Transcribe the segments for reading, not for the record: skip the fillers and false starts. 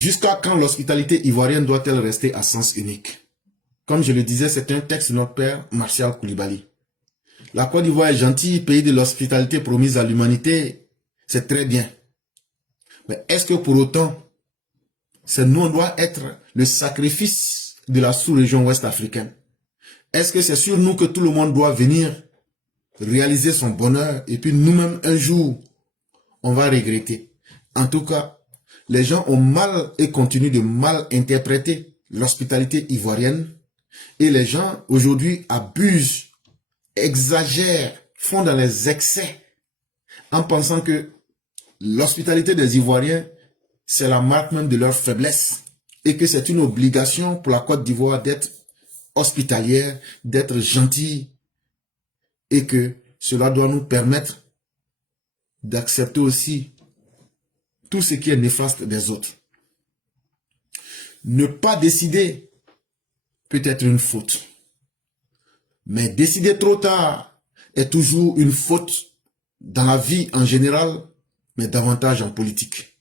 Jusqu'à quand l'hospitalité ivoirienne doit-elle rester à sens unique? Comme je le disais, c'est un texte de notre père Martial Koulibaly. La Côte d'Ivoire est gentille, pays de l'hospitalité promise à l'humanité, c'est très bien. Mais est-ce que pour autant, nous, on doit être le sacrifice de la sous-région ouest africaine? Est-ce que c'est sur nous que tout le monde doit venir réaliser son bonheur et puis nous-mêmes un jour, on va regretter? En tout cas, les gens ont mal et continuent de mal interpréter l'hospitalité ivoirienne et les gens aujourd'hui abusent, exagèrent, font dans les excès en pensant que l'hospitalité des Ivoiriens, c'est la marque même de leur faiblesse et que c'est une obligation pour la Côte d'Ivoire d'être hospitalière, d'être gentille et que cela doit nous permettre d'accepter aussi tout ce qui est néfaste des autres. Ne pas décider peut être une faute, mais décider trop tard est toujours une faute dans la vie en général, mais davantage en politique.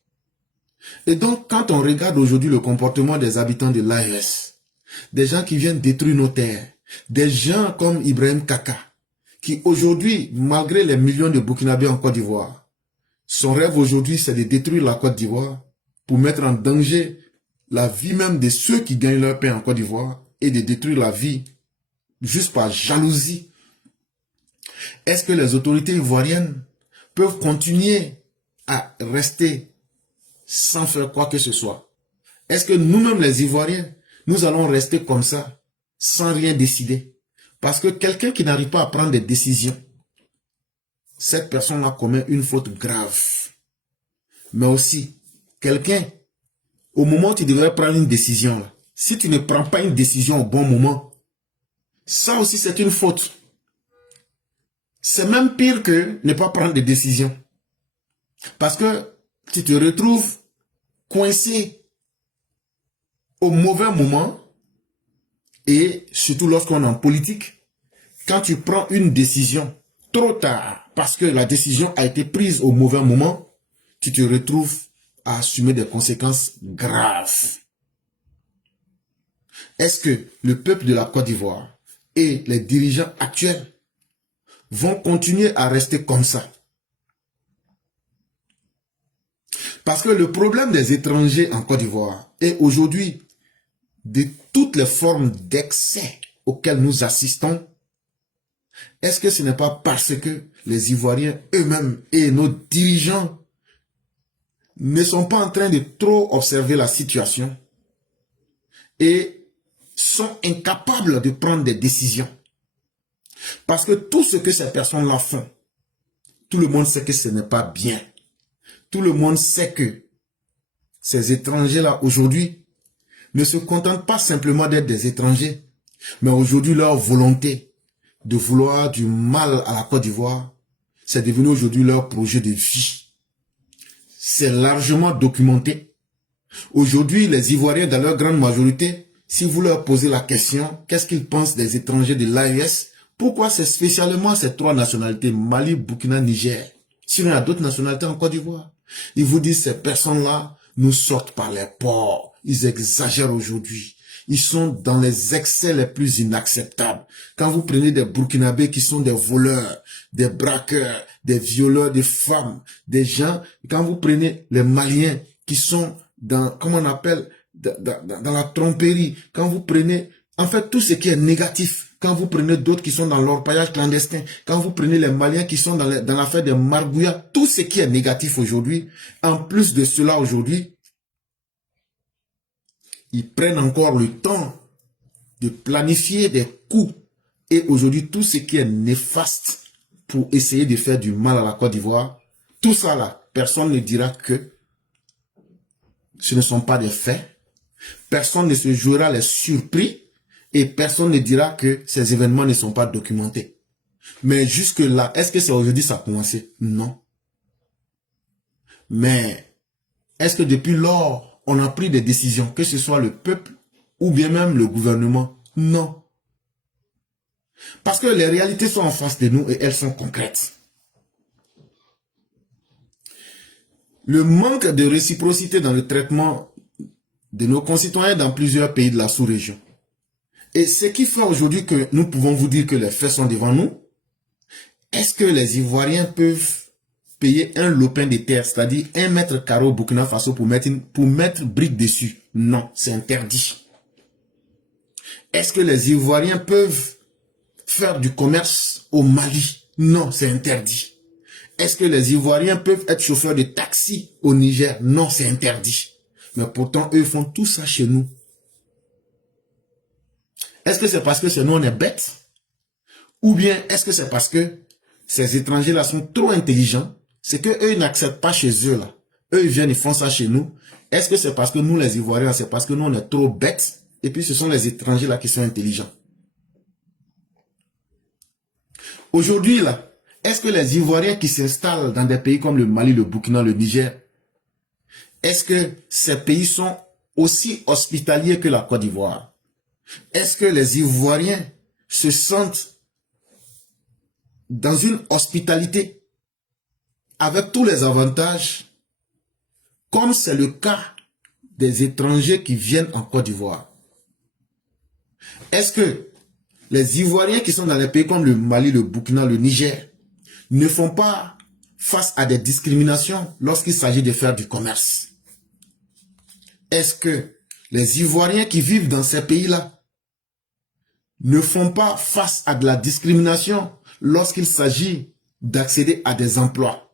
Et donc, quand on regarde aujourd'hui le comportement des habitants de l'AES, des gens qui viennent détruire nos terres, des gens comme Ibrahim Kaka, qui aujourd'hui, malgré les millions de Burkinabés en Côte d'Ivoire, son rêve aujourd'hui, c'est de détruire la Côte d'Ivoire pour mettre en danger la vie même de ceux qui gagnent leur pain en Côte d'Ivoire et de détruire la vie juste par jalousie. Est-ce que les autorités ivoiriennes peuvent continuer à rester sans faire quoi que ce soit? Est-ce que nous-mêmes les Ivoiriens, nous allons rester comme ça, sans rien décider? Parce que quelqu'un qui n'arrive pas à prendre des décisions, cette personne-là commet une faute grave. Mais aussi, quelqu'un, au moment où tu devrais prendre une décision, là, si tu ne prends pas une décision au bon moment, ça aussi c'est une faute. C'est même pire que ne pas prendre de décision. Parce que tu te retrouves coincé au mauvais moment et surtout lorsqu'on est en politique, quand tu prends une décision trop tard parce que la décision a été prise au mauvais moment, tu te retrouves à assumer des conséquences graves. Est-ce que le peuple de la Côte d'Ivoire et les dirigeants actuels vont continuer à rester comme ça? Parce que le problème des étrangers en Côte d'Ivoire est aujourd'hui de toutes les formes d'excès auxquels nous assistons. Est-ce que ce n'est pas parce que les Ivoiriens eux-mêmes et nos dirigeants ne sont pas en train de trop observer la situation et sont incapables de prendre des décisions? Parce que tout ce que ces personnes-là font, tout le monde sait que ce n'est pas bien. Tout le monde sait que ces étrangers-là aujourd'hui ne se contentent pas simplement d'être des étrangers, mais aujourd'hui leur volonté de vouloir du mal à la Côte d'Ivoire, c'est devenu aujourd'hui leur projet de vie. C'est largement documenté. Aujourd'hui, les Ivoiriens, dans leur grande majorité, si vous leur posez la question, qu'est-ce qu'ils pensent des étrangers de l'AES? Pourquoi c'est spécialement ces trois nationalités, Mali, Burkina, Niger? Sinon, il y a d'autres nationalités en Côte d'Ivoire. Ils vous disent, ces personnes-là nous sortent par les pores. Ils exagèrent aujourd'hui. Ils sont dans les excès les plus inacceptables. Quand vous prenez des Burkinabés qui sont des voleurs, des braqueurs, des violeurs de femmes, des gens, quand vous prenez les Maliens qui sont dans, comment on appelle, dans la tromperie, quand vous prenez, en fait, tout ce qui est négatif, quand vous prenez d'autres qui sont dans l'orpaillage clandestin, quand vous prenez les Maliens qui sont dans l'affaire des margouillas, tout ce qui est négatif aujourd'hui, en plus de cela aujourd'hui, ils prennent encore le temps de planifier des coups. Et aujourd'hui, tout ce qui est néfaste pour essayer de faire du mal à la Côte d'Ivoire, tout ça là, personne ne dira que ce ne sont pas des faits. Personne ne se jouera les surpris et personne ne dira que ces événements ne sont pas documentés. Mais jusque-là, est-ce que c'est aujourd'hui ça a commencé? Non. Mais est-ce que depuis lors, on a pris des décisions, que ce soit le peuple ou bien même le gouvernement? Non. Parce que les réalités sont en face de nous et elles sont concrètes. Le manque de réciprocité dans le traitement de nos concitoyens dans plusieurs pays de la sous-région. Et ce qui fait aujourd'hui que nous pouvons vous dire que les faits sont devant nous, est-ce que les Ivoiriens peuvent payer un lopin de terre, c'est-à-dire 1 m² au Burkina Faso pour mettre briques dessus? Non, c'est interdit. Est-ce que les Ivoiriens peuvent faire du commerce au Mali? Non, c'est interdit. Est-ce que les Ivoiriens peuvent être chauffeurs de taxi au Niger? Non, c'est interdit. Mais pourtant, eux font tout ça chez nous. Est-ce que c'est parce que chez nous on est bêtes? Ou bien est-ce que c'est parce que ces étrangers-là sont trop intelligents? C'est que eux n'acceptent pas chez eux là. Eux ils viennent, ils font ça chez nous. Est-ce que c'est parce que nous les Ivoiriens, c'est parce que nous on est trop bêtes? Et puis ce sont les étrangers là qui sont intelligents. Aujourd'hui là, est-ce que les Ivoiriens qui s'installent dans des pays comme le Mali, le Burkina, le Niger, est-ce que ces pays sont aussi hospitaliers que la Côte d'Ivoire? Est-ce que les Ivoiriens se sentent dans une hospitalité avec tous les avantages, comme c'est le cas des étrangers qui viennent en Côte d'Ivoire? Est-ce que les Ivoiriens qui sont dans les pays comme le Mali, le Burkina, le Niger, ne font pas face à des discriminations lorsqu'il s'agit de faire du commerce? Est-ce que les Ivoiriens qui vivent dans ces pays-là ne font pas face à de la discrimination lorsqu'il s'agit d'accéder à des emplois?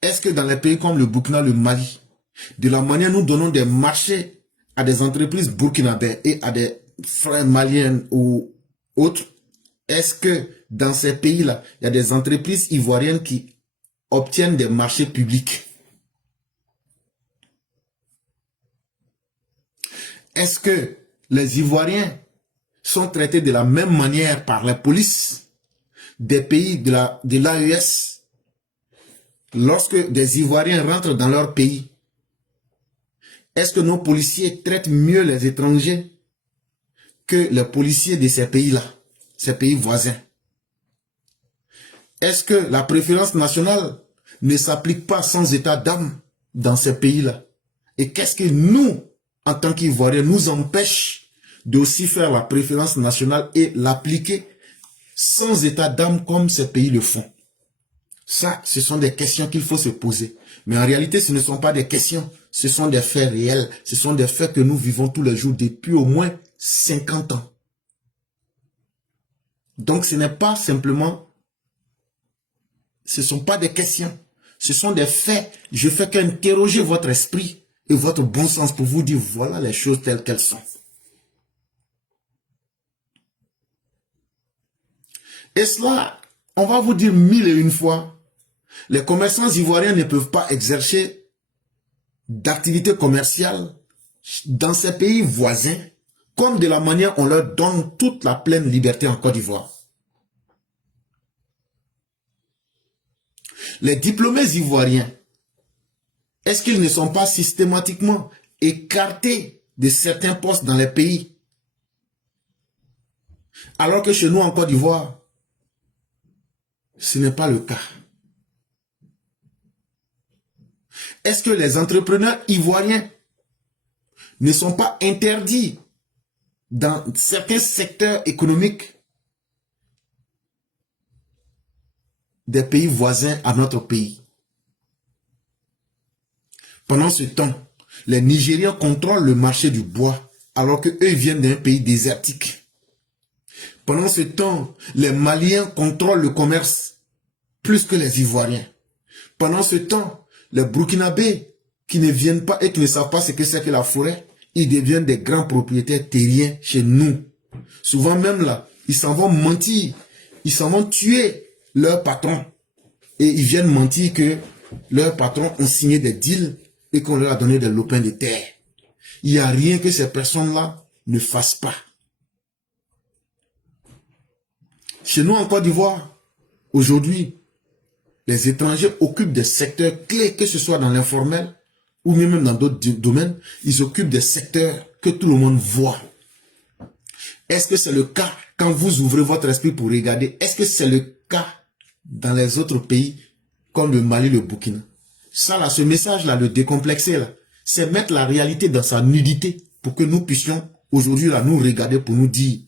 Est-ce que dans les pays comme le Burkina, le Mali, de la manière nous donnons des marchés à des entreprises burkinabées et à des frères maliens ou autres, est-ce que dans ces pays-là, il y a des entreprises ivoiriennes qui obtiennent des marchés publics? Est-ce que les Ivoiriens sont traités de la même manière par la police des pays de l'AES lorsque des Ivoiriens rentrent dans leur pays? Est-ce que nos policiers traitent mieux les étrangers que les policiers de ces pays-là, ces pays voisins? Est-ce que la préférence nationale ne s'applique pas sans état d'âme dans ces pays-là? Et qu'est-ce que nous, en tant qu'Ivoiriens, nous empêche d'aussi faire la préférence nationale et l'appliquer sans état d'âme comme ces pays le font? Ça, ce sont des questions qu'il faut se poser. Mais en réalité, ce ne sont pas des questions, ce sont des faits réels. Ce sont des faits que nous vivons tous les jours depuis au moins 50 ans. Donc ce n'est pas simplement, ce ne sont pas des questions, ce sont des faits. Je fais qu'interroger votre esprit et votre bon sens pour vous dire voilà les choses telles qu'elles sont. Et cela, on va vous dire 1001 fois, les commerçants ivoiriens ne peuvent pas exercer d'activité commerciale dans ces pays voisins, comme de la manière on leur donne toute la pleine liberté en Côte d'Ivoire. Les diplômés ivoiriens, est-ce qu'ils ne sont pas systématiquement écartés de certains postes dans les pays? Alors que chez nous en Côte d'Ivoire, ce n'est pas le cas. Est-ce que les entrepreneurs ivoiriens ne sont pas interdits dans certains secteurs économiques des pays voisins à notre pays? Pendant ce temps, les Nigériens contrôlent le marché du bois alors qu'eux viennent d'un pays désertique. Pendant ce temps, les Maliens contrôlent le commerce plus que les Ivoiriens. Pendant ce temps, les Burkinabés qui ne viennent pas et qui ne savent pas ce que c'est que la forêt, ils deviennent des grands propriétaires terriens chez nous. Souvent même là, ils s'en vont mentir, ils s'en vont tuer leur patron. Et ils viennent mentir que leurs patrons ont signé des deals et qu'on leur a donné des lopins de terre. Il n'y a rien que ces personnes-là ne fassent pas. Chez nous en Côte d'Ivoire, aujourd'hui, les étrangers occupent des secteurs clés, que ce soit dans l'informel ou même dans d'autres domaines. Ils occupent des secteurs que tout le monde voit. Est-ce que c'est le cas quand vous ouvrez votre esprit pour regarder? Est-ce que c'est le cas dans les autres pays comme le Mali, le Burkina? Ça là, ce message là, le décomplexé là, c'est mettre la réalité dans sa nudité pour que nous puissions aujourd'hui là nous regarder pour nous dire,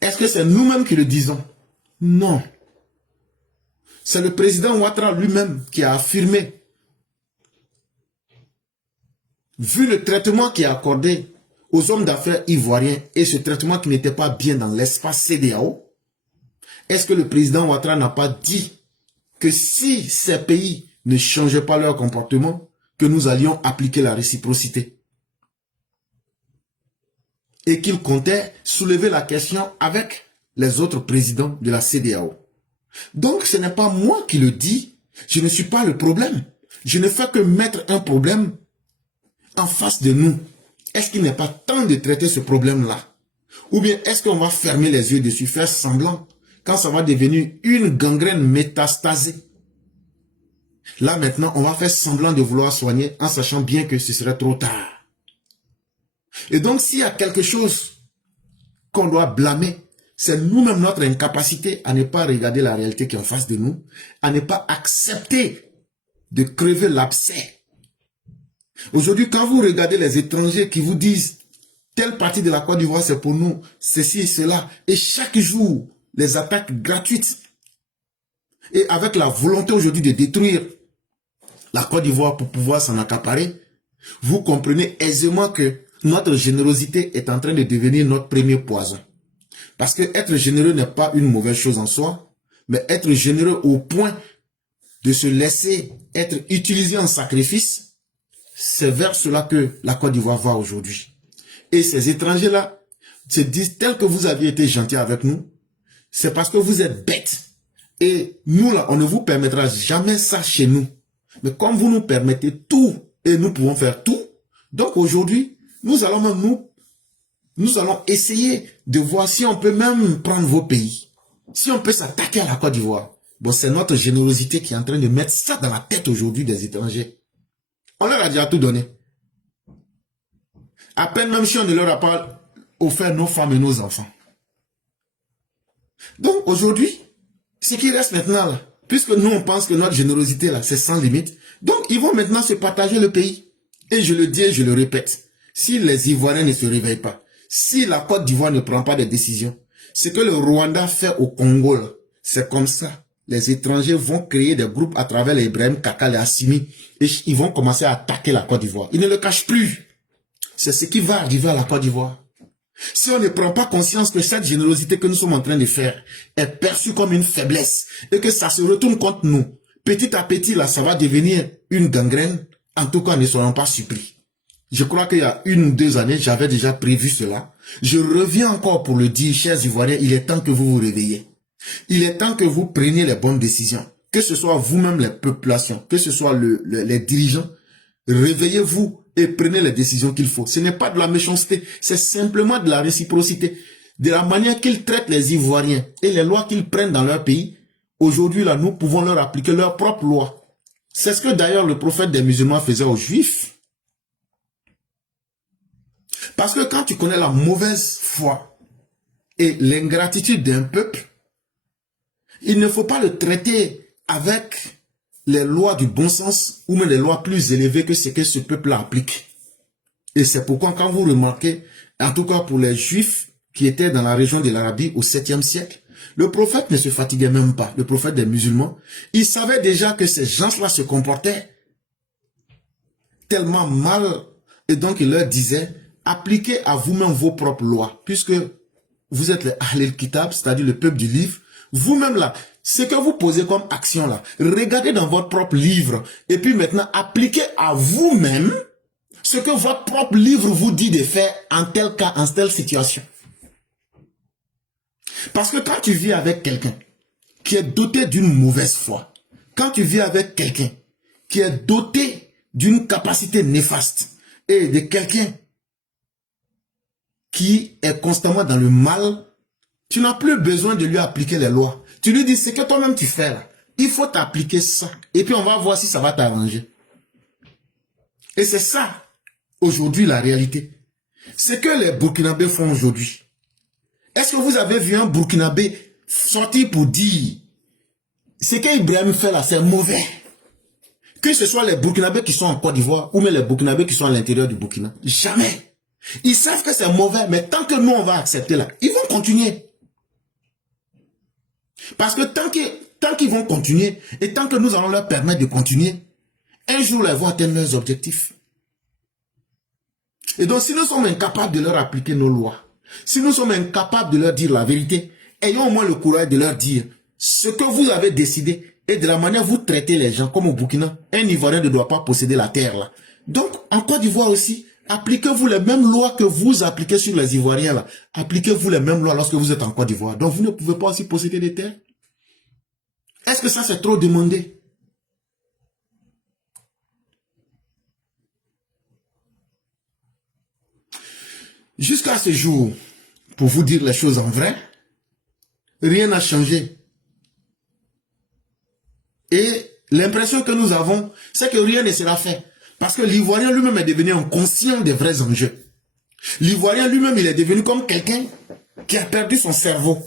est-ce que c'est nous-mêmes qui le disons? Non. C'est le président Ouattara lui-même qui a affirmé, vu le traitement qui est accordé aux hommes d'affaires ivoiriens et ce traitement qui n'était pas bien dans l'espace CEDEAO, est-ce que le président Ouattara n'a pas dit que si ces pays ne changeaient pas leur comportement, que nous allions appliquer la réciprocité? Et qu'il comptait soulever la question avec les autres présidents de la CEDEAO. Donc ce n'est pas moi qui le dis, je ne suis pas le problème. Je ne fais que mettre un problème en face de nous. Est-ce qu'il n'est pas temps de traiter ce problème-là? Ou bien est-ce qu'on va fermer les yeux dessus, faire semblant, quand ça va devenir une gangrène métastasée? Là maintenant, on va faire semblant de vouloir soigner en sachant bien que ce serait trop tard. Et donc s'il y a quelque chose qu'on doit blâmer, c'est nous-mêmes notre incapacité à ne pas regarder la réalité qui est en face de nous, à ne pas accepter de crever l'abcès. Aujourd'hui, quand vous regardez les étrangers qui vous disent telle partie de la Côte d'Ivoire c'est pour nous, ceci et cela, et chaque jour, les attaques gratuites, et avec la volonté aujourd'hui de détruire la Côte d'Ivoire pour pouvoir s'en accaparer, vous comprenez aisément que notre générosité est en train de devenir notre premier poison. Parce que être généreux n'est pas une mauvaise chose en soi, mais être généreux au point de se laisser être utilisé en sacrifice, c'est vers cela que la Côte d'Ivoire va aujourd'hui. Et ces étrangers-là se disent, tel que vous aviez été gentil avec nous, c'est parce que vous êtes bêtes. Et nous, là, on ne vous permettra jamais ça chez nous. Mais comme vous nous permettez tout, et nous pouvons faire tout, donc aujourd'hui, nous allons essayer de voir si on peut même prendre vos pays. Si on peut s'attaquer à la Côte d'Ivoire. Bon, c'est notre générosité qui est en train de mettre ça dans la tête aujourd'hui des étrangers. On leur a déjà tout donné. À peine même si on ne leur a pas offert nos femmes et nos enfants. Donc aujourd'hui, ce qui reste maintenant là, puisque nous on pense que notre générosité là, c'est sans limite, donc ils vont maintenant se partager le pays. Et je le dis et je le répète, si les Ivoiriens ne se réveillent pas, si la Côte d'Ivoire ne prend pas de décision, ce que le Rwanda fait au Congo, c'est comme ça. Les étrangers vont créer des groupes à travers les Ibrahim Kaka, les Assimi, et ils vont commencer à attaquer la Côte d'Ivoire. Ils ne le cachent plus. C'est ce qui va arriver à la Côte d'Ivoire. Si on ne prend pas conscience que cette générosité que nous sommes en train de faire est perçue comme une faiblesse et que ça se retourne contre nous, petit à petit, là, ça va devenir une gangrène. En tout cas, ne soyons pas surpris. Je crois qu'il y a 1 ou 2 années, j'avais déjà prévu cela. Je reviens encore pour le dire, chers Ivoiriens, il est temps que vous vous réveillez. Il est temps que vous preniez les bonnes décisions. Que ce soit vous-même les populations, que ce soit les dirigeants, réveillez-vous et prenez les décisions qu'il faut. Ce n'est pas de la méchanceté, c'est simplement de la réciprocité. De la manière qu'ils traitent les Ivoiriens et les lois qu'ils prennent dans leur pays, aujourd'hui là, nous pouvons leur appliquer leurs propres lois. C'est ce que d'ailleurs le prophète des musulmans faisait aux Juifs. Parce que quand tu connais la mauvaise foi et l'ingratitude d'un peuple, il ne faut pas le traiter avec les lois du bon sens ou même les lois plus élevées que ce que ce peuple applique. Et c'est pourquoi quand vous remarquez, en tout cas pour les Juifs qui étaient dans la région de l'Arabie au 7e siècle, le prophète ne se fatiguait même pas, le prophète des musulmans. Il savait déjà que ces gens-là se comportaient tellement mal et donc il leur disait, appliquez à vous-même vos propres lois, puisque vous êtes les Ahlul Kitab, c'est-à-dire le peuple du livre. Vous-même là, ce que vous posez comme action là, regardez dans votre propre livre et puis maintenant appliquez à vous-même ce que votre propre livre vous dit de faire en tel cas, en telle situation. Parce que quand tu vis avec quelqu'un qui est doté d'une mauvaise foi, quand tu vis avec quelqu'un qui est doté d'une capacité néfaste et de quelqu'un qui est constamment dans le mal, tu n'as plus besoin de lui appliquer les lois. Tu lui dis, c'est que toi-même tu fais là. Il faut t'appliquer ça. Et puis on va voir si ça va t'arranger. Et c'est ça, aujourd'hui, la réalité. C'est que les Burkinabés font aujourd'hui. Est-ce que vous avez vu un Burkinabé sortir pour dire, ce qu'Ibrahim fait là, c'est mauvais. Que ce soit les Burkinabés qui sont en Côte d'Ivoire ou même les Burkinabés qui sont à l'intérieur du Burkina. Jamais. Ils savent que c'est mauvais, mais tant que nous, on va accepter là, ils vont continuer. Parce que tant qu'ils vont continuer, et tant que nous allons leur permettre de continuer, un jour, ils vont atteindre leurs objectifs. Et donc, si nous sommes incapables de leur appliquer nos lois, si nous sommes incapables de leur dire la vérité, ayons au moins le courage de leur dire ce que vous avez décidé et de la manière dont vous traitez les gens, comme au Burkina. Un Ivoirien ne doit pas posséder la terre là. Donc, en Côte d'Ivoire aussi, appliquez-vous les mêmes lois que vous appliquez sur les Ivoiriens là. Appliquez-vous les mêmes lois lorsque vous êtes en Côte d'Ivoire. Donc, vous ne pouvez pas aussi posséder des terres. Est-ce que ça c'est trop demandé? Jusqu'à ce jour, pour vous dire les choses en vrai, rien n'a changé. Et l'impression que nous avons, c'est que rien ne sera fait. Parce que l'Ivoirien lui-même est devenu inconscient des vrais enjeux. L'Ivoirien lui-même, il est devenu comme quelqu'un qui a perdu son cerveau.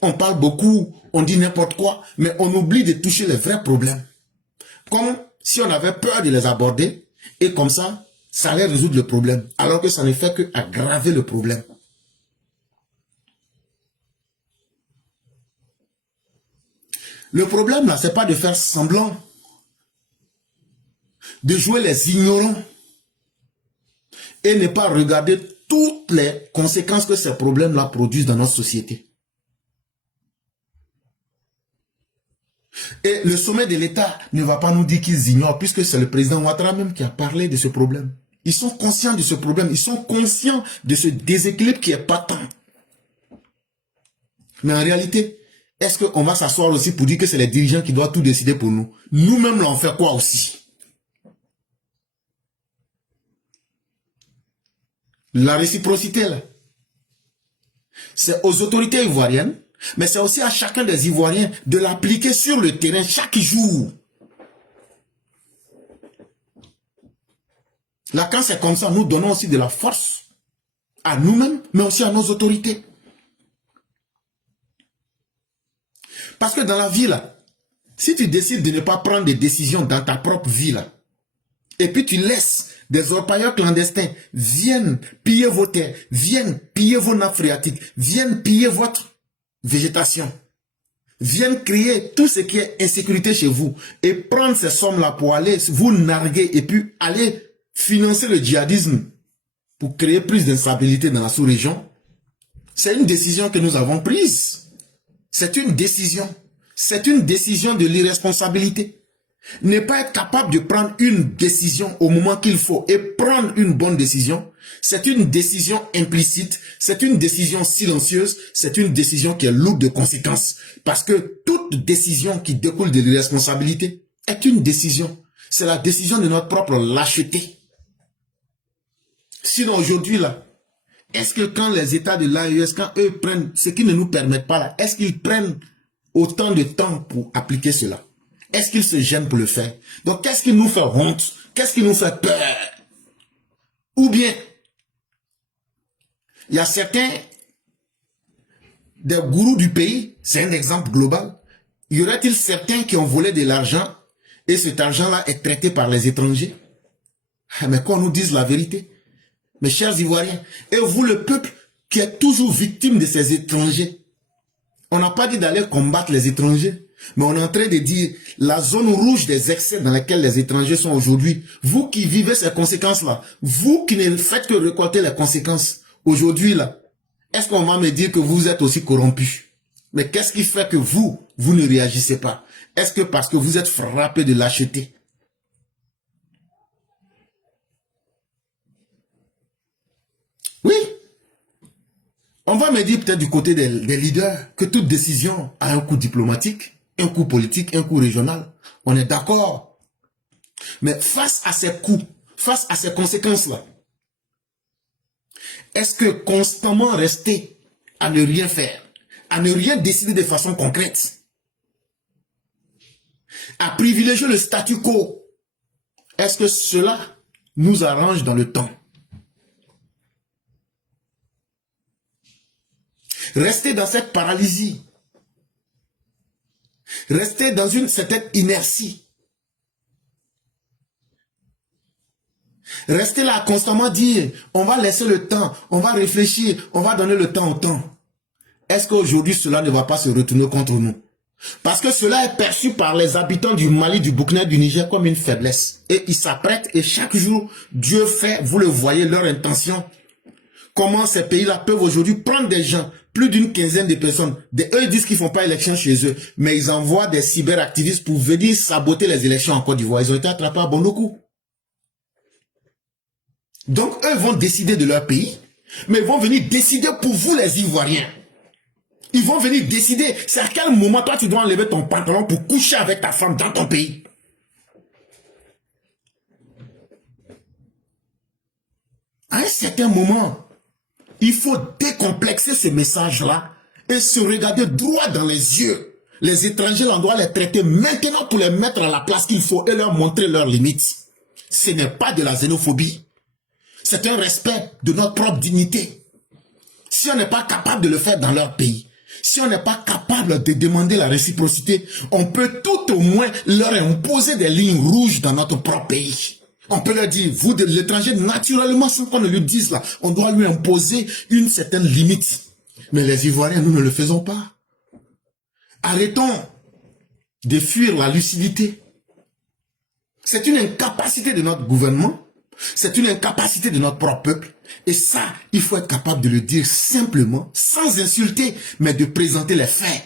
On parle beaucoup, on dit n'importe quoi, mais on oublie de toucher les vrais problèmes. Comme si on avait peur de les aborder, et comme ça allait résoudre le problème. Alors que ça ne fait qu'aggraver le problème. Le problème là, c'est pas de faire semblant, de jouer les ignorants et ne pas regarder toutes les conséquences que ces problèmes-là produisent dans notre société. Et le sommet de l'État ne va pas nous dire qu'ils ignorent, puisque c'est le président Ouattara même qui a parlé de ce problème. Ils sont conscients de ce problème, ils sont conscients de ce déséquilibre qui est patent. Mais en réalité, est-ce qu'on va s'asseoir aussi pour dire que c'est les dirigeants qui doivent tout décider pour nous? Nous-mêmes, là, on fait quoi aussi? La réciprocité, là, c'est aux autorités ivoiriennes, mais c'est aussi à chacun des Ivoiriens de l'appliquer sur le terrain chaque jour. Là, quand c'est comme ça, nous donnons aussi de la force à nous-mêmes, mais aussi à nos autorités. Parce que dans la vie, là, si tu décides de ne pas prendre des décisions dans ta propre vie, là, et puis tu laisses des orpailleurs clandestins viennent piller vos terres, viennent piller vos nappes phréatiques, viennent piller votre végétation, viennent créer tout ce qui est insécurité chez vous et prendre ces sommes-là pour aller vous narguer et puis aller financer le djihadisme pour créer plus d'instabilité dans la sous-région. C'est une décision que nous avons prise. C'est une décision. C'est une décision de l'irresponsabilité. Ne pas être capable de prendre une décision au moment qu'il faut et prendre une bonne décision, c'est une décision implicite, c'est une décision silencieuse, c'est une décision qui est lourde de conséquences. Parce que toute décision qui découle de l'irresponsabilité est une décision. C'est la décision de notre propre lâcheté. Sinon aujourd'hui là, est-ce que quand les États de l'AES, quand eux prennent ce qui ne nous permettent pas là, est-ce qu'ils prennent autant de temps pour appliquer cela? Est-ce qu'ils se gênent pour le faire? Donc, qu'est-ce qui nous fait honte? Qu'est-ce qui nous fait peur? Ou bien, il y a certains des gourous du pays, c'est un exemple global. Y aurait-il certains qui ont volé de l'argent et cet argent-là est traité par les étrangers? Mais qu'on nous dise la vérité, mes chers Ivoiriens, et vous le peuple qui est toujours victime de ces étrangers, on n'a pas dit d'aller combattre les étrangers. Mais on est en train de dire la zone rouge des excès dans laquelle les étrangers sont aujourd'hui. Vous qui vivez ces conséquences-là, vous qui ne faites que récolter les conséquences aujourd'hui là, est-ce qu'on va me dire que vous êtes aussi corrompus? Mais qu'est-ce qui fait que vous ne réagissez pas? Est-ce que parce que vous êtes frappé de lâcheté? Oui. On va me dire peut-être du côté des leaders que toute décision a un coût diplomatique, un coût politique, un coût régional. On est d'accord. Mais face à ces coûts, face à ces conséquences-là, est-ce que constamment rester à ne rien faire, à ne rien décider de façon concrète, à privilégier le statu quo, est-ce que cela nous arrange dans le temps? Rester dans cette paralysie, rester dans une certaine inertie, Rester là constamment dire, on va laisser le temps, on va réfléchir, on va donner le temps au temps. Est-ce qu'aujourd'hui cela ne va pas se retourner contre nous? Parce que cela est perçu par les habitants du Mali, du Burkina, du Niger comme une faiblesse. Et ils s'apprêtent et chaque jour, Dieu fait, vous le voyez, leur intention. Comment ces pays-là peuvent aujourd'hui prendre des gens, plus d'une quinzaine de personnes. Eux, ils disent qu'ils ne font pas élection chez eux, mais ils envoient des cyberactivistes pour venir saboter les élections en Côte d'Ivoire. Ils ont été attrapés à Bondoukou. Donc, eux vont décider de leur pays, mais ils vont venir décider pour vous, les Ivoiriens. Ils vont venir décider, c'est à quel moment toi tu dois enlever ton pantalon pour coucher avec ta femme dans ton pays. À un certain moment, il faut décomplexer ce message-là et se regarder droit dans les yeux. Les étrangers, on doit les traiter maintenant pour les mettre à la place qu'il faut et leur montrer leurs limites. Ce n'est pas de la xénophobie. C'est un respect de notre propre dignité. Si on n'est pas capable de le faire dans leur pays, si on n'est pas capable de demander la réciprocité, on peut tout au moins leur imposer des lignes rouges dans notre propre pays. On peut leur dire, vous de l'étranger, naturellement, sans qu'on ne lui dise là, on doit lui imposer une certaine limite. Mais les Ivoiriens, nous ne le faisons pas. Arrêtons de fuir la lucidité. C'est une incapacité de notre gouvernement. C'est une incapacité de notre propre peuple. Et ça, il faut être capable de le dire simplement, sans insulter, mais de présenter les faits.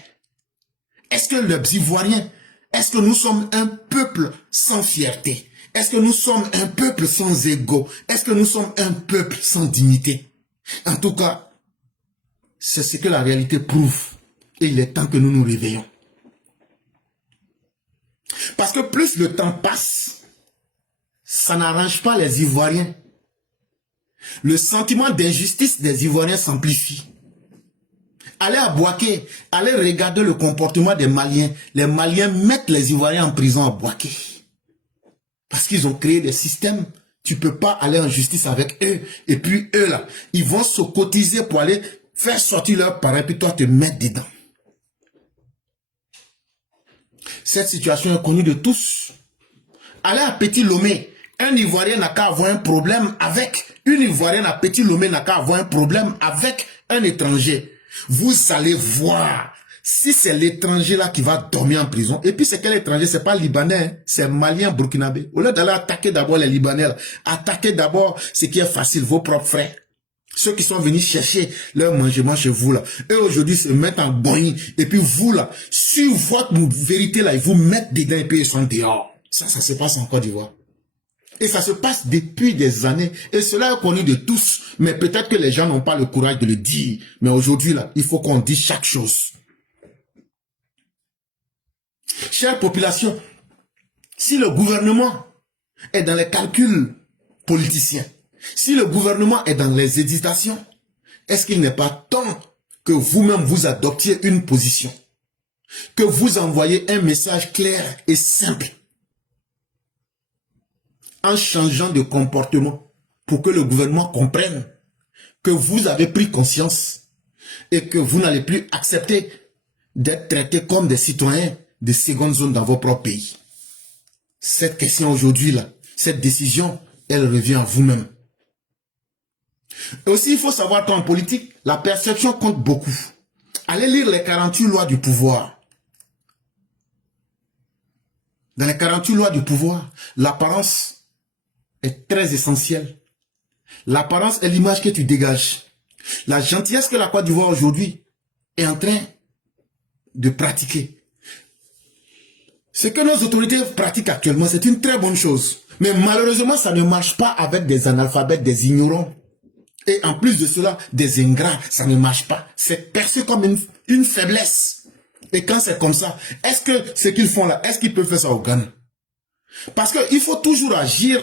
Est-ce que les Ivoiriens, est-ce que nous sommes un peuple sans fierté? Est-ce que nous sommes un peuple sans ego? Est-ce que nous sommes un peuple sans dignité? En tout cas, c'est ce que la réalité prouve. Et il est temps que nous nous réveillons. Parce que plus le temps passe, ça n'arrange pas les Ivoiriens. Le sentiment d'injustice des Ivoiriens s'amplifie. Allez à Bouaké, allez regarder le comportement des Maliens. Les Maliens mettent les Ivoiriens en prison à Bouaké. Parce qu'ils ont créé des systèmes. Tu ne peux pas aller en justice avec eux. Et puis eux là, ils vont se cotiser pour aller faire sortir leurs parents. Et puis toi te mettre dedans. Cette situation est connue de tous. Allez à Petit Lomé. Un Ivoirien n'a qu'à avoir un problème avec. Une Ivoirienne à Petit Lomé n'a qu'à avoir un problème avec un étranger. Vous allez voir. Si c'est l'étranger là qui va dormir en prison, et puis c'est quel étranger? C'est pas libanais, hein, c'est malien, burkinabé. Au lieu d'aller attaquer d'abord les Libanais, là, attaquez d'abord ce qui est facile, vos propres frères. Ceux qui sont venus chercher leur mangement chez vous là. Eux aujourd'hui se mettent en bogne. Et puis vous là, sur votre vérité là, ils vous mettent dedans et puis ils sont dehors. Ça se passe en Côte d'Ivoire. Et ça se passe depuis des années. Et cela est connu de tous. Mais peut-être que les gens n'ont pas le courage de le dire. Mais aujourd'hui là, il faut qu'on dise chaque chose. Chère population, si le gouvernement est dans les calculs politiciens, si le gouvernement est dans les hésitations, est-ce qu'il n'est pas temps que vous-même vous adoptiez une position, que vous envoyez un message clair et simple, en changeant de comportement pour que le gouvernement comprenne que vous avez pris conscience et que vous n'allez plus accepter d'être traités comme des citoyens de seconde zone dans vos propres pays. Cette question aujourd'hui, là, cette décision, elle revient à vous-même. Et aussi, il faut savoir qu'en politique, la perception compte beaucoup. Allez lire les 48 lois du pouvoir. Dans les 48 lois du pouvoir, l'apparence est très essentielle. L'apparence est l'image que tu dégages. La gentillesse que la Côte d'Ivoire aujourd'hui est en train de pratiquer. Ce que nos autorités pratiquent actuellement, c'est une très bonne chose. Mais malheureusement, ça ne marche pas avec des analphabètes, des ignorants. Et en plus de cela, des ingrats, ça ne marche pas. C'est perçu comme une faiblesse. Et quand c'est comme ça, est-ce que ce qu'ils font là, est-ce qu'ils peuvent faire ça au Ghana? Parce qu'il faut toujours agir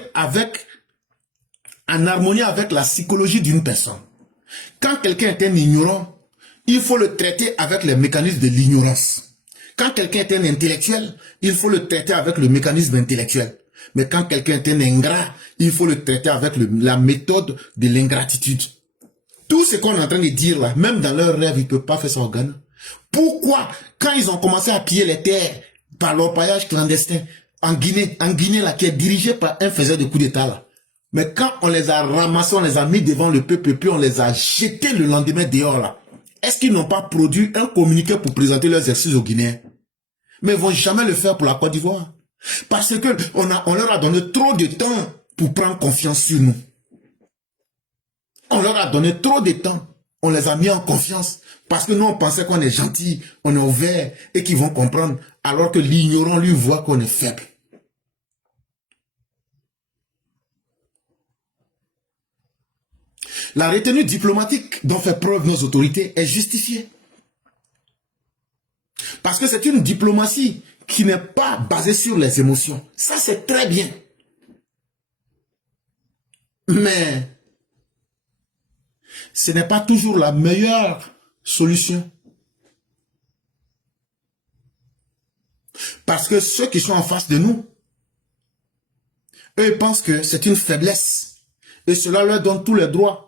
en harmonie avec la psychologie d'une personne. Quand quelqu'un est un ignorant, il faut le traiter avec les mécanismes de l'ignorance. Quand quelqu'un est un intellectuel, il faut le traiter avec le mécanisme intellectuel. Mais quand quelqu'un est un ingrat, il faut le traiter avec la méthode de l'ingratitude. Tout ce qu'on est en train de dire là, même dans leurs rêves, ils ne peuvent pas faire ça au Ghana. Pourquoi, quand ils ont commencé à piller les terres par l'orpaillage clandestin en Guinée là, qui est dirigé par un faiseur de coup d'État là, Mais quand on les a ramassés, on les a mis devant le peuple, puis on les a jetés le lendemain dehors là, est-ce qu'ils n'ont pas produit un communiqué pour présenter leurs excuses aux Guinéens? Mais ils ne vont jamais le faire pour la Côte d'Ivoire. Parce que on leur a donné trop de temps pour prendre confiance sur nous. On leur a donné trop de temps. On les a mis en confiance. Parce que nous, on pensait qu'on est gentil, on est ouvert et qu'ils vont comprendre. Alors que l'ignorant, lui, voit qu'on est faible. La retenue diplomatique dont fait preuve nos autorités est justifiée. Parce que c'est une diplomatie qui n'est pas basée sur les émotions. Ça, c'est très bien. Mais ce n'est pas toujours la meilleure solution. Parce que ceux qui sont en face de nous, eux pensent que c'est une faiblesse. Et cela leur donne tous les droits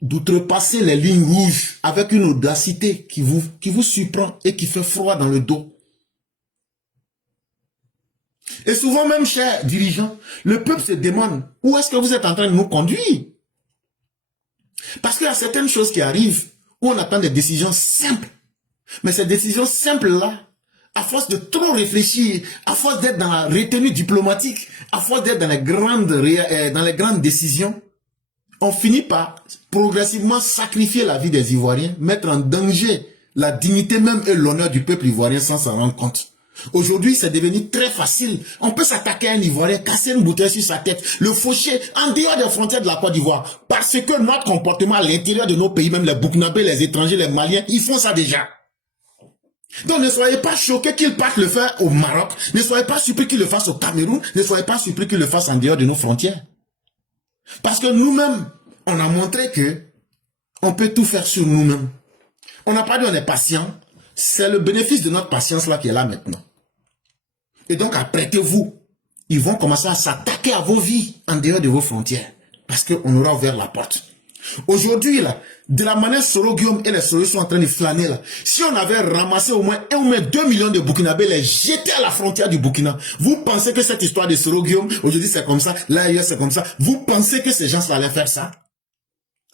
d'outrepasser les lignes rouges avec une audacité qui vous surprend et qui fait froid dans le dos. Et souvent même, chers dirigeants, le peuple se demande où est-ce que vous êtes en train de nous conduire? Parce qu'il y a certaines choses qui arrivent où on attend des décisions simples. Mais ces décisions simples-là, à force de trop réfléchir, à force d'être dans la retenue diplomatique, à force d'être dans les grandes décisions, on finit par progressivement sacrifier la vie des Ivoiriens, mettre en danger la dignité même et l'honneur du peuple ivoirien sans s'en rendre compte. Aujourd'hui, c'est devenu très facile. On peut s'attaquer à un Ivoirien, casser une bouteille sur sa tête, le faucher en dehors des frontières de la Côte d'Ivoire. Parce que notre comportement à l'intérieur de nos pays, même les Burkinabés, les étrangers, les Maliens, ils font ça déjà. Donc ne soyez pas choqués qu'ils partent le faire au Maroc. Ne soyez pas surpris qu'ils le fassent au Cameroun. Ne soyez pas surpris qu'ils le fassent en dehors de nos frontières. Parce que nous-mêmes, on a montré que on peut tout faire sur nous-mêmes. On n'a pas dit on est patient. C'est le bénéfice de notre patience là qui est là maintenant. Et donc apprêtez-vous. Ils vont commencer à s'attaquer à vos vies en dehors de vos frontières. Parce qu'on aura ouvert la porte. Aujourd'hui, là, de la manière Soro Guillaume et les Soro sont en train de flâner là. Si on avait ramassé au moins 1 ou moins 2 millions de Burkinabés, les jeter à la frontière du Burkina, vous pensez que cette histoire de Soro Guillaume, aujourd'hui c'est comme ça, là ailleurs c'est comme ça, vous pensez que ces gens allaient faire ça?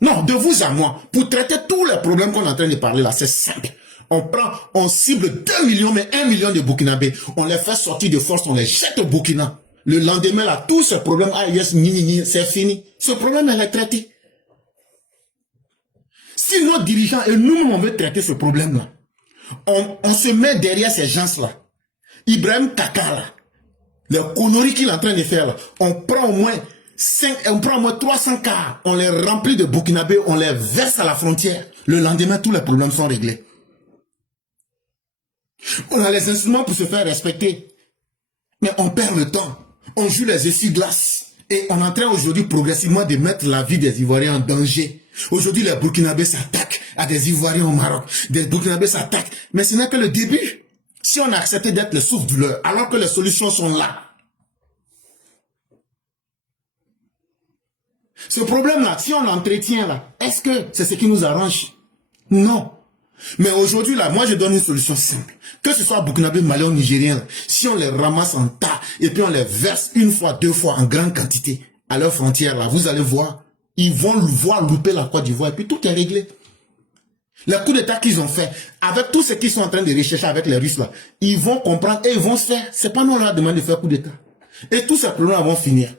Non, de vous à moi, pour traiter tous les problèmes qu'on est en train de parler là, c'est simple. On cible 2 millions, mais 1 million de Burkinabés. On les fait sortir de force, on les jette au Burkina. Le lendemain, là, tous ces problèmes, c'est fini. Ce problème, elle est traité. Si nos dirigeants et nous-mêmes, on veut traiter ce problème-là, on se met derrière ces gens-là. Ibrahim Kaka, là, les conneries qu'il est en train de faire, là, on prend au moins 300 cars, on les remplit de Burkinabés, on les verse à la frontière. Le lendemain, tous les problèmes sont réglés. On a les instruments pour se faire respecter. Mais on perd le temps. On joue les essuie-glaces. Et on est en train aujourd'hui progressivement de mettre la vie des Ivoiriens en danger. Aujourd'hui, les Burkinabés s'attaquent à des Ivoiriens au Maroc. Des Burkinabés s'attaquent. Mais ce n'est que le début. Si on a accepté d'être le souffle-douleur, alors que les solutions sont là. Ce problème-là, si on l'entretient là, est-ce que c'est ce qui nous arrange? Non. Mais aujourd'hui, là, moi, je donne une solution simple. Que ce soit Burkinabé, Malien ou Nigérien, si on les ramasse en tas et puis on les verse 1 fois, 2 fois en grande quantité à leurs frontières, là, vous allez voir, ils vont voir louper la Côte d'Ivoire et puis tout est réglé. Le coup d'état qu'ils ont fait, avec tout ce qu'ils sont en train de rechercher avec les Russes, là, ils vont comprendre et ils vont se faire. C'est pas nous, on leur demande de faire coup d'état. Et tous ces problèmes vont finir.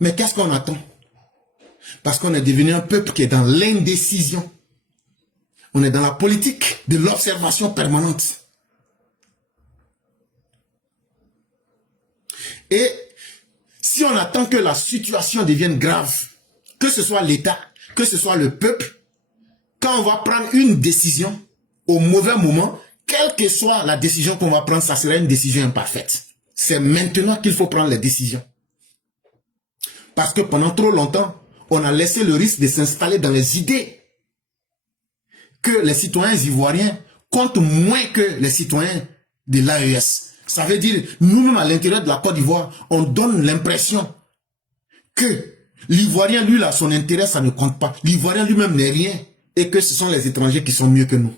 Mais qu'est-ce qu'on attend? Parce qu'on est devenu un peuple qui est dans l'indécision. On est dans la politique de l'observation permanente. Et si on attend que la situation devienne grave, que ce soit l'État, que ce soit le peuple, quand on va prendre une décision au mauvais moment, quelle que soit la décision qu'on va prendre, ça sera une décision imparfaite. C'est maintenant qu'il faut prendre les décisions. Parce que pendant trop longtemps, on a laissé le risque de s'installer dans les idées que les citoyens ivoiriens comptent moins que les citoyens de l'AES. Ça veut dire, nous-mêmes à l'intérieur de la Côte d'Ivoire, on donne l'impression que l'Ivoirien, lui, là, son intérêt, ça ne compte pas. L'Ivoirien lui-même n'est rien et que ce sont les étrangers qui sont mieux que nous.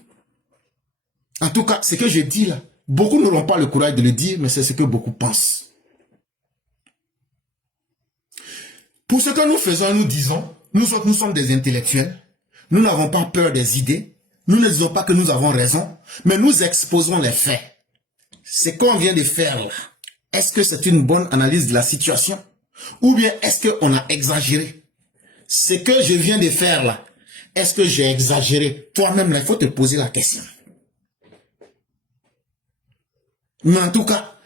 En tout cas, ce que je dis là, beaucoup n'auront pas le courage de le dire, mais c'est ce que beaucoup pensent. Pour ce que nous faisons, nous disons, nous sommes des intellectuels, nous n'avons pas peur des idées, nous ne disons pas que nous avons raison, mais nous exposons les faits. Ce qu'on vient de faire là, est-ce que c'est une bonne analyse de la situation? Ou bien est-ce qu'on a exagéré? Ce que je viens de faire là, est-ce que j'ai exagéré? Toi-même, là, il faut te poser la question. Mais en tout cas,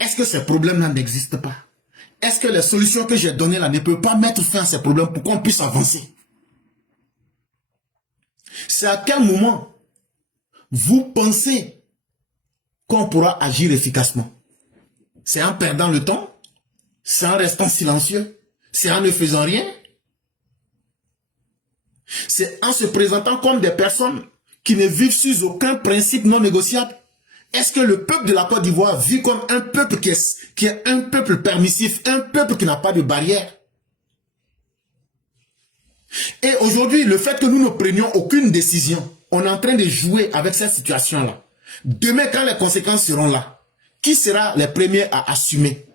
est-ce que ces problèmes-là n'existent pas? Est-ce que les solutions que j'ai données là ne peuvent pas mettre fin à ces problèmes pour qu'on puisse avancer? C'est à quel moment vous pensez qu'on pourra agir efficacement? C'est en perdant le temps? C'est en restant silencieux? C'est en ne faisant rien? C'est en se présentant comme des personnes qui ne vivent sous aucun principe non négociable? Est-ce que le peuple de la Côte d'Ivoire vit comme un peuple qui est un peuple permissif, un peuple qui n'a pas de barrière? Et aujourd'hui, le fait que nous ne prenions aucune décision, on est en train de jouer avec cette situation-là. Demain, quand les conséquences seront là, qui sera les premiers à assumer?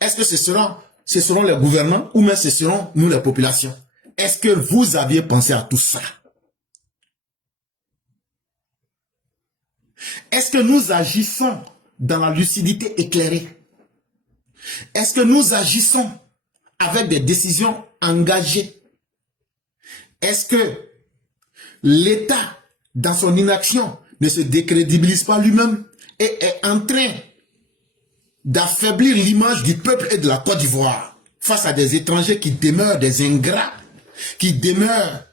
Est-ce que ce seront les gouvernants ou même ce seront nous les populations? Est-ce que vous aviez pensé à tout ça? Est-ce que nous agissons dans la lucidité éclairée? Est-ce que nous agissons avec des décisions engagées? Est-ce que l'État, dans son inaction, ne se décrédibilise pas lui-même et est en train d'affaiblir l'image du peuple et de la Côte d'Ivoire face à des étrangers qui demeurent des ingrats, qui demeurent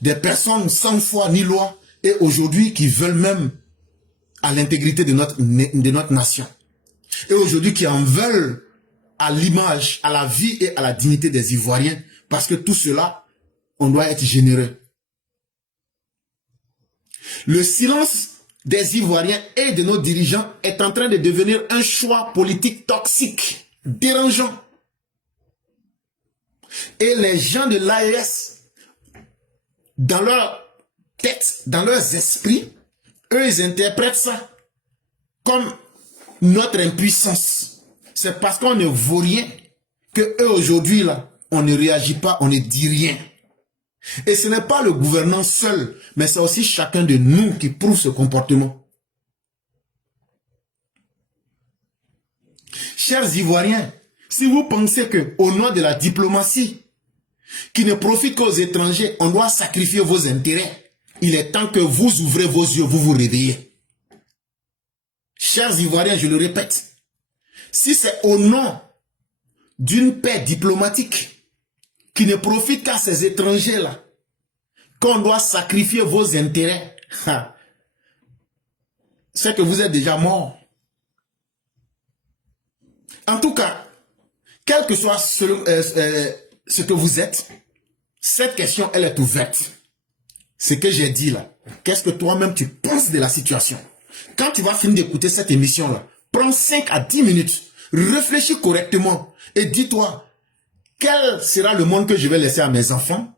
des personnes sans foi ni loi et aujourd'hui qui veulent même à l'intégrité de notre nation. Et aujourd'hui qui en veulent à l'image, à la vie et à la dignité des Ivoiriens parce que tout cela, on doit être généreux. Le silence des Ivoiriens et de nos dirigeants est en train de devenir un choix politique toxique, dérangeant. Et les gens de l'AES, dans leur tête, dans leurs esprits, eux, ils interprètent ça comme notre impuissance. C'est parce qu'on ne vaut rien que eux, aujourd'hui, là, on ne réagit pas, on ne dit rien. Et ce n'est pas le gouvernant seul, mais c'est aussi chacun de nous qui prouve ce comportement. Chers Ivoiriens, si vous pensez que au nom de la diplomatie, qui ne profite qu'aux étrangers, on doit sacrifier vos intérêts, il est temps que vous ouvrez vos yeux, vous vous réveillez. Chers Ivoiriens, je le répète, si c'est au nom d'une paix diplomatique, qui ne profite qu'à ces étrangers-là, qu'on doit sacrifier vos intérêts, c'est que vous êtes déjà morts. En tout cas, quel que soit ce que vous êtes, cette question, elle est ouverte. Ce que j'ai dit là, qu'est-ce que toi-même tu penses de la situation? Quand tu vas finir d'écouter cette émission-là, prends 5 à 10 minutes, réfléchis correctement et dis-toi, quel sera le monde que je vais laisser à mes enfants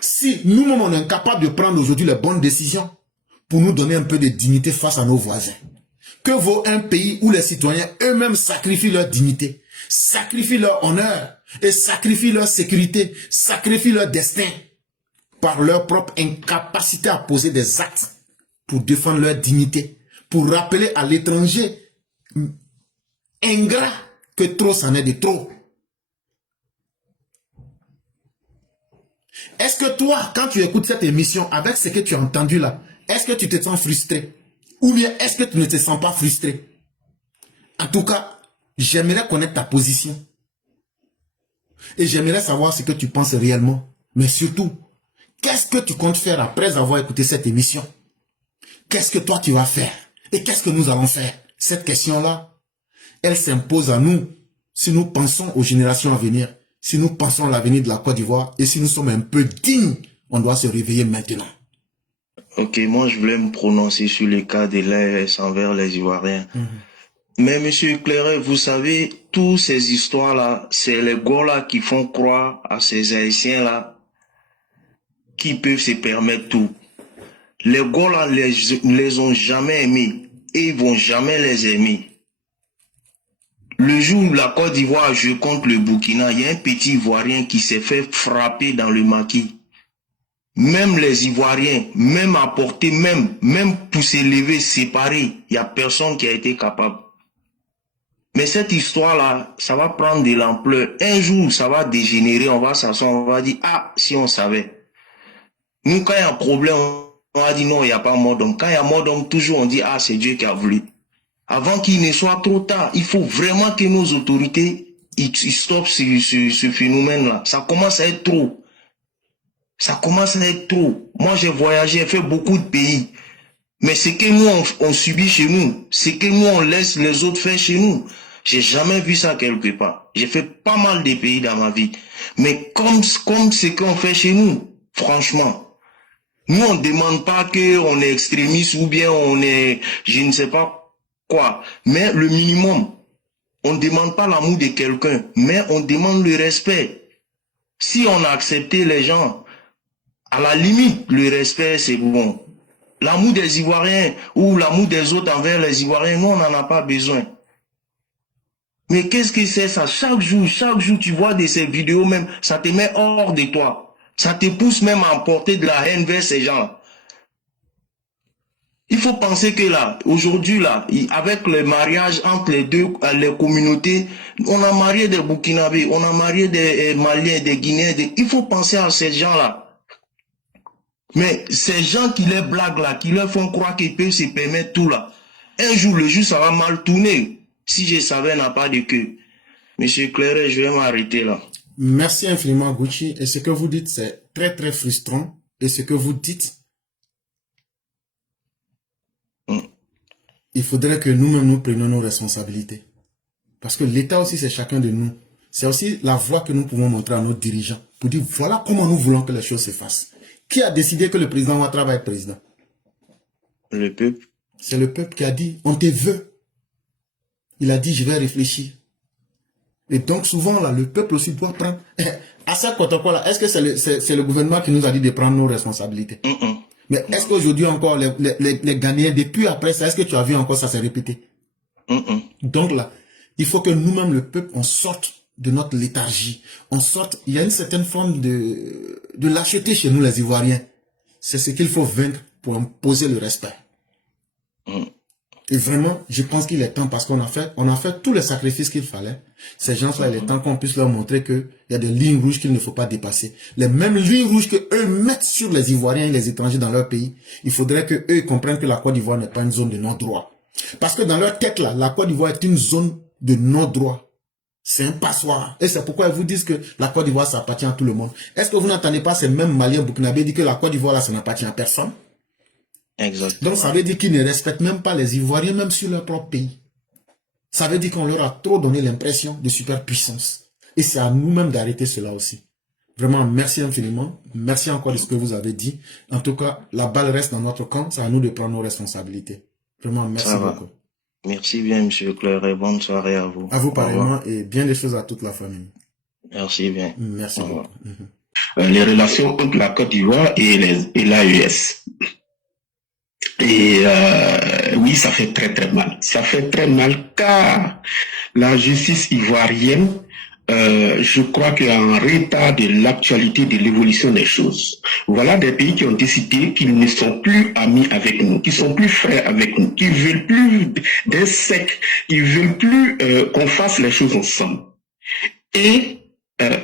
si nous-mêmes on est incapables de prendre aujourd'hui les bonnes décisions pour nous donner un peu de dignité face à nos voisins? Que vaut un pays où les citoyens eux-mêmes sacrifient leur dignité, sacrifient leur honneur et sacrifient leur sécurité, sacrifient leur destin par leur propre incapacité à poser des actes pour défendre leur dignité, pour rappeler à l'étranger ingrat que trop c'en est de trop. Est-ce que toi, quand tu écoutes cette émission, avec ce que tu as entendu là, est-ce que tu te sens frustré? Ou bien est-ce que tu ne te sens pas frustré? En tout cas, j'aimerais connaître ta position. Et j'aimerais savoir ce que tu penses réellement. Mais surtout, qu'est-ce que tu comptes faire après avoir écouté cette émission? Qu'est-ce que toi tu vas faire? Et qu'est-ce que nous allons faire? Cette question-là, elle s'impose à nous si nous pensons aux générations à venir. Si nous pensons à l'avenir de la Côte d'Ivoire et si nous sommes un peu dignes, on doit se réveiller maintenant. Ok, moi je voulais me prononcer sur le cas de l'AES envers les Ivoiriens. Mais monsieur Clairet, vous savez, toutes ces histoires-là, c'est les gars-là qui font croire à ces Haïtiens-là qui peuvent se permettre tout. Les gars-là les ont jamais aimés et ils vont jamais les aimer. Le jour où la Côte d'Ivoire joue contre le Burkina, il y a un petit Ivoirien qui s'est fait frapper dans le maquis. Même les Ivoiriens, même à portée, même pour s'élever, séparer, il n'y a personne qui a été capable. Mais cette histoire-là, ça va prendre de l'ampleur. Un jour, ça va dégénérer, on va s'asseoir, on va dire, ah, si on savait. Nous, quand il y a un problème, on va dire non, il n'y a pas mort d'homme. Quand il y a mort d'homme, toujours on dit, ah, c'est Dieu qui a voulu. Avant qu'il ne soit trop tard, il faut vraiment que nos autorités, ils stoppent ce phénomène-là. Ça commence à être trop. Ça commence à être trop. Moi, j'ai voyagé, j'ai fait beaucoup de pays. Mais ce que nous, on subit chez nous, ce que nous, on laisse les autres faire chez nous, j'ai jamais vu ça quelque part. J'ai fait pas mal de pays dans ma vie. Mais comme ce qu'on fait chez nous, franchement, nous, on ne demande pas qu'on est extrémiste ou bien on est, je ne sais pas quoi. Mais le minimum, on ne demande pas l'amour de quelqu'un, mais on demande le respect. Si on a accepté les gens, à la limite, le respect, c'est bon. L'amour des Ivoiriens ou l'amour des autres envers les Ivoiriens, nous, on n'en a pas besoin. Mais qu'est-ce que c'est ça? Chaque jour, tu vois de ces vidéos même, ça te met hors de toi. Ça te pousse même à emporter de la haine vers ces gens. Il faut penser que là, aujourd'hui, là, avec le mariage entre les deux, les communautés, on a marié des Burkinabés, on a marié des Maliens, des Guinéens, il faut penser à ces gens-là. Mais ces gens qui les blaguent là, qui leur font croire qu'ils peuvent se permettre tout là, un jour, le jour, ça va mal tourner. Si je savais, n'a pas de queue. Monsieur Claire, je vais m'arrêter là. Merci infiniment, Gucci. Et ce que vous dites, c'est très, très frustrant. Et ce que vous dites, il faudrait que nous-mêmes, nous prenions nos responsabilités. Parce que l'État aussi, c'est chacun de nous. C'est aussi la voie que nous pouvons montrer à nos dirigeants. Pour dire, voilà comment nous voulons que les choses se fassent. Qui a décidé que le président Ouattara va être président? Le peuple. C'est le peuple qui a dit, on te veut. Il a dit, je vais réfléchir. Et donc souvent, là, le peuple aussi doit prendre... À ça, là, est-ce que c'est le gouvernement qui nous a dit de prendre nos responsabilités? Mais est-ce qu'aujourd'hui encore, les Ghanéens, depuis après ça, est-ce que tu as vu encore ça s'est répété? Donc là, il faut que nous-mêmes, le peuple, on sorte de notre léthargie. On sorte, il y a une certaine forme de lâcheté chez nous, les Ivoiriens. C'est ce qu'il faut vaincre pour imposer le respect. Et vraiment, je pense qu'il est temps parce qu'on a fait tous les sacrifices qu'il fallait. Ces gens-là, il est temps qu'on puisse leur montrer qu'il y a des lignes rouges qu'il ne faut pas dépasser. Les mêmes lignes rouges que eux mettent sur les Ivoiriens et les étrangers dans leur pays. Il faudrait que eux comprennent que la Côte d'Ivoire n'est pas une zone de non-droit. Parce que dans leur tête là, la Côte d'Ivoire est une zone de non-droit. C'est un passoire. Et c'est pourquoi ils vous disent que la Côte d'Ivoire, ça appartient à tout le monde. Est-ce que vous n'entendez pas ces mêmes Maliens burkinabés dire que la Côte d'Ivoire, là, ça n'appartient à personne? Exactement. Donc, ça veut dire qu'ils ne respectent même pas les Ivoiriens, même sur leur propre pays. Ça veut dire qu'on leur a trop donné l'impression de superpuissance. Et c'est à nous-mêmes d'arrêter cela aussi. Vraiment, merci infiniment. Merci encore de ce que vous avez dit. En tout cas, la balle reste dans notre camp. C'est à nous de prendre nos responsabilités. Vraiment, merci beaucoup. Merci bien, monsieur Claire, et bonne soirée à vous. À vous pareillement et bien des choses à toute la famille. Merci bien. Merci beaucoup. Les relations entre la Côte d'Ivoire et l'AES. Et oui, ça fait très très mal. Ça fait très mal car la justice ivoirienne, je crois qu'il y a un retard de l'actualité de l'évolution des choses. Voilà des pays qui ont décidé qu'ils ne sont plus amis avec nous, qui sont plus frères avec nous, qui veulent plus des secs, ils veulent plus qu'on fasse les choses ensemble. Et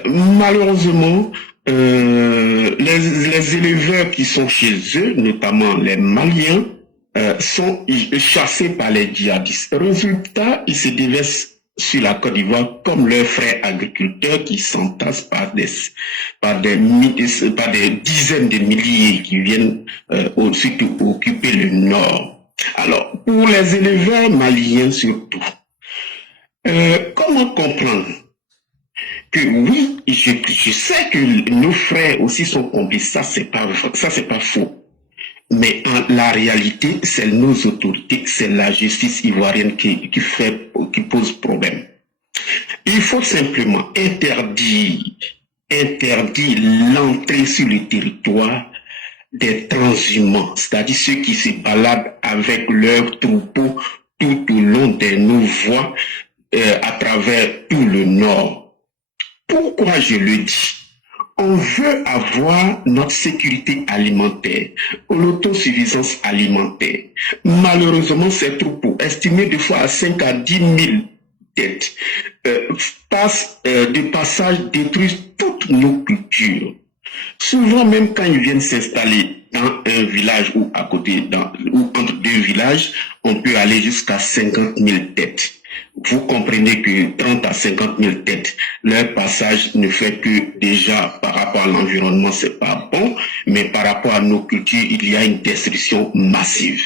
malheureusement, les éleveurs qui sont chez eux, notamment les Maliens, sont chassés par les djihadistes. Résultat, ils se déversent sur la Côte d'Ivoire comme leurs frères agriculteurs qui s'entassent par des dizaines de milliers qui viennent surtout occuper le nord. Alors, pour les éleveurs maliens surtout, comment comprendre que oui, je sais que nos frères aussi sont complices, ça c'est pas faux. Mais en la réalité, c'est nos autorités, c'est la justice ivoirienne qui pose problème. Il faut simplement interdire l'entrée sur le territoire des transhumants, c'est-à-dire ceux qui se baladent avec leurs troupeaux tout au long de nos voies à travers tout le Nord. Pourquoi je le dis? On veut avoir notre sécurité alimentaire, l'autosuffisance alimentaire. Malheureusement, ces troupeaux, estimés de fois à 5 à 10 000 têtes, de passage détruisent toutes nos cultures. Souvent, même quand ils viennent s'installer dans un village ou à côté, ou entre deux villages, on peut aller jusqu'à 50 000 têtes. Vous comprenez que 30 à 50 000 têtes, leur passage ne fait que déjà par rapport à l'environnement, c'est pas bon, mais par rapport à nos cultures, il y a une destruction massive.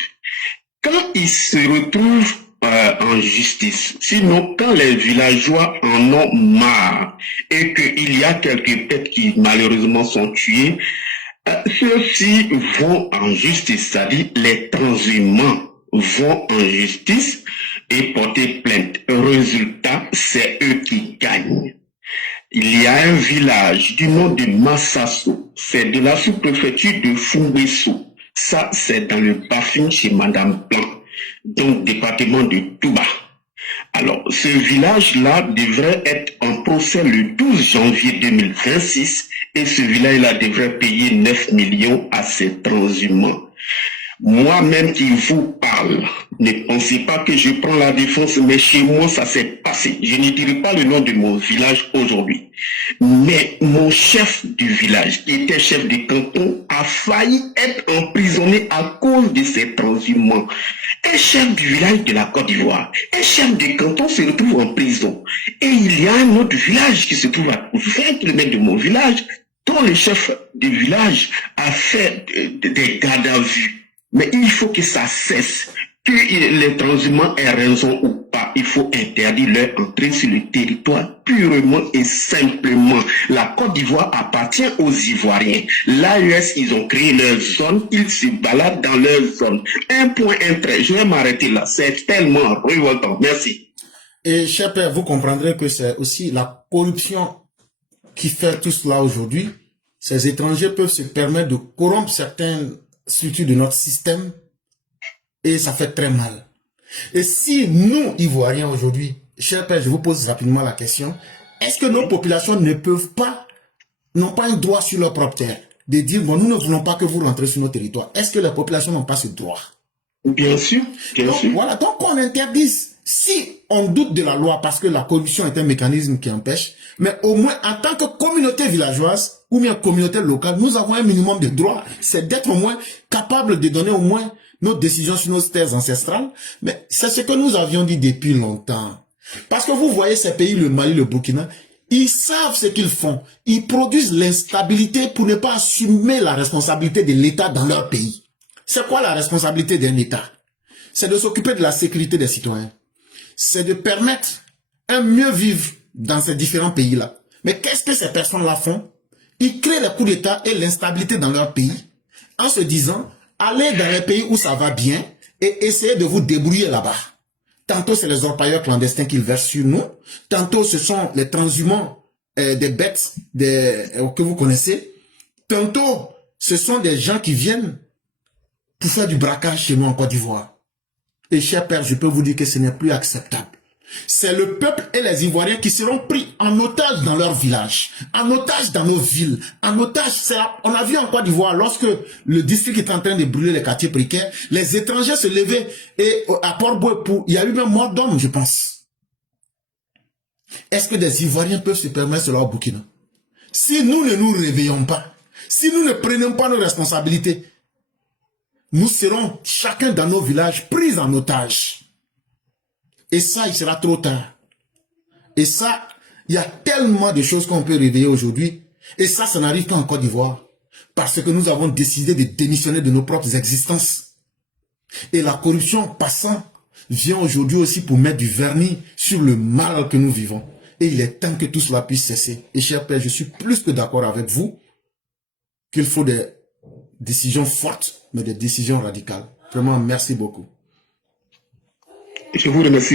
Quand ils se retrouvent en justice, sinon quand les villageois en ont marre et qu'il y a quelques têtes qui malheureusement sont tuées, ceux-ci vont en justice, c'est-à-dire les transhumants vont en justice et porter plainte. Résultat, c'est eux qui gagnent. Il y a un village du nom de Massasso, c'est de la sous-préfecture de Funguesso. Ça, c'est dans le Bafing chez Madame Blanc, donc département de Touba. Alors, ce village-là devrait être en procès le 12 janvier 2026 et ce village-là devrait payer 9 millions à ses transhumants. Moi-même qui vous parle, ne pensez pas que je prends la défense, mais chez moi ça s'est passé. Je ne dirai pas le nom de mon village aujourd'hui. Mais mon chef du village, qui était chef de canton, a failli être emprisonné à cause de ces transhumants. Un chef du village de la Côte d'Ivoire, un chef de canton se retrouve en prison. Et il y a un autre village qui se trouve à 20 km de mon village, dont le chef du village a fait des gardes à vue. Mais il faut que ça cesse, que les transhumants aient raison ou pas. Il faut interdire leur entrée sur le territoire purement et simplement. La Côte d'Ivoire appartient aux Ivoiriens. L'AES, ils ont créé leur zone, ils se baladent dans leur zone. Un point, un trait. Je vais m'arrêter là. C'est tellement révoltant. Merci. Et cher père, vous comprendrez que c'est aussi la corruption qui fait tout cela aujourd'hui. Ces étrangers peuvent se permettre de corrompre certaines structures de notre système et ça fait très mal. Et si nous, Ivoiriens aujourd'hui, cher père, je vous pose rapidement la question, est-ce que nos populations ne peuvent pas, n'ont pas un droit sur leur propre terre, de dire, bon, nous ne voulons pas que vous rentrez sur nos territoires. Est-ce que les populations n'ont pas ce droit? Bien sûr, bien sûr. Voilà, donc on interdise. Si on doute de la loi parce que la corruption est un mécanisme qui empêche, mais au moins en tant que communauté villageoise ou bien communauté locale, nous avons un minimum de droits. C'est d'être au moins capable de donner au moins nos décisions sur nos terres ancestrales. Mais c'est ce que nous avions dit depuis longtemps. Parce que vous voyez ces pays, le Mali, le Burkina, ils savent ce qu'ils font. Ils produisent l'instabilité pour ne pas assumer la responsabilité de l'État dans leur pays. C'est quoi la responsabilité d'un État? C'est de s'occuper de la sécurité des citoyens. C'est de permettre un mieux vivre dans ces différents pays-là. Mais qu'est-ce que ces personnes-là font? Ils créent les coups d'État et l'instabilité dans leur pays en se disant, allez dans les pays où ça va bien et essayez de vous débrouiller là-bas. Tantôt, c'est les orpailleurs clandestins qu'ils versent sur nous. Tantôt, ce sont les transhumants des bêtes que vous connaissez. Tantôt, ce sont des gens qui viennent pour faire du braquage chez nous en Côte d'Ivoire. Et cher père, je peux vous dire que ce n'est plus acceptable. C'est le peuple et les Ivoiriens qui seront pris en otage dans leur village, en otage dans nos villes, en otage. On a vu en Côte d'Ivoire, lorsque le district est en train de brûler les quartiers précaires, les étrangers se levaient et à Port-Boué, il y a eu même mort d'homme, je pense. Est-ce que des Ivoiriens peuvent se permettre cela au Burkina? Si nous ne nous réveillons pas, si nous ne prenons pas nos responsabilités, nous serons chacun dans nos villages pris en otage. Et ça, il sera trop tard. Et ça, il y a tellement de choses qu'on peut réveiller aujourd'hui. Et ça n'arrive pas en Côte d'Ivoire. Parce que nous avons décidé de démissionner de nos propres existences. Et la corruption passant vient aujourd'hui aussi pour mettre du vernis sur le mal que nous vivons. Et il est temps que tout cela puisse cesser. Et cher père, je suis plus que d'accord avec vous qu'il faut des décisions fortes, mais des décisions radicales. Vraiment, merci beaucoup. Je vous remercie.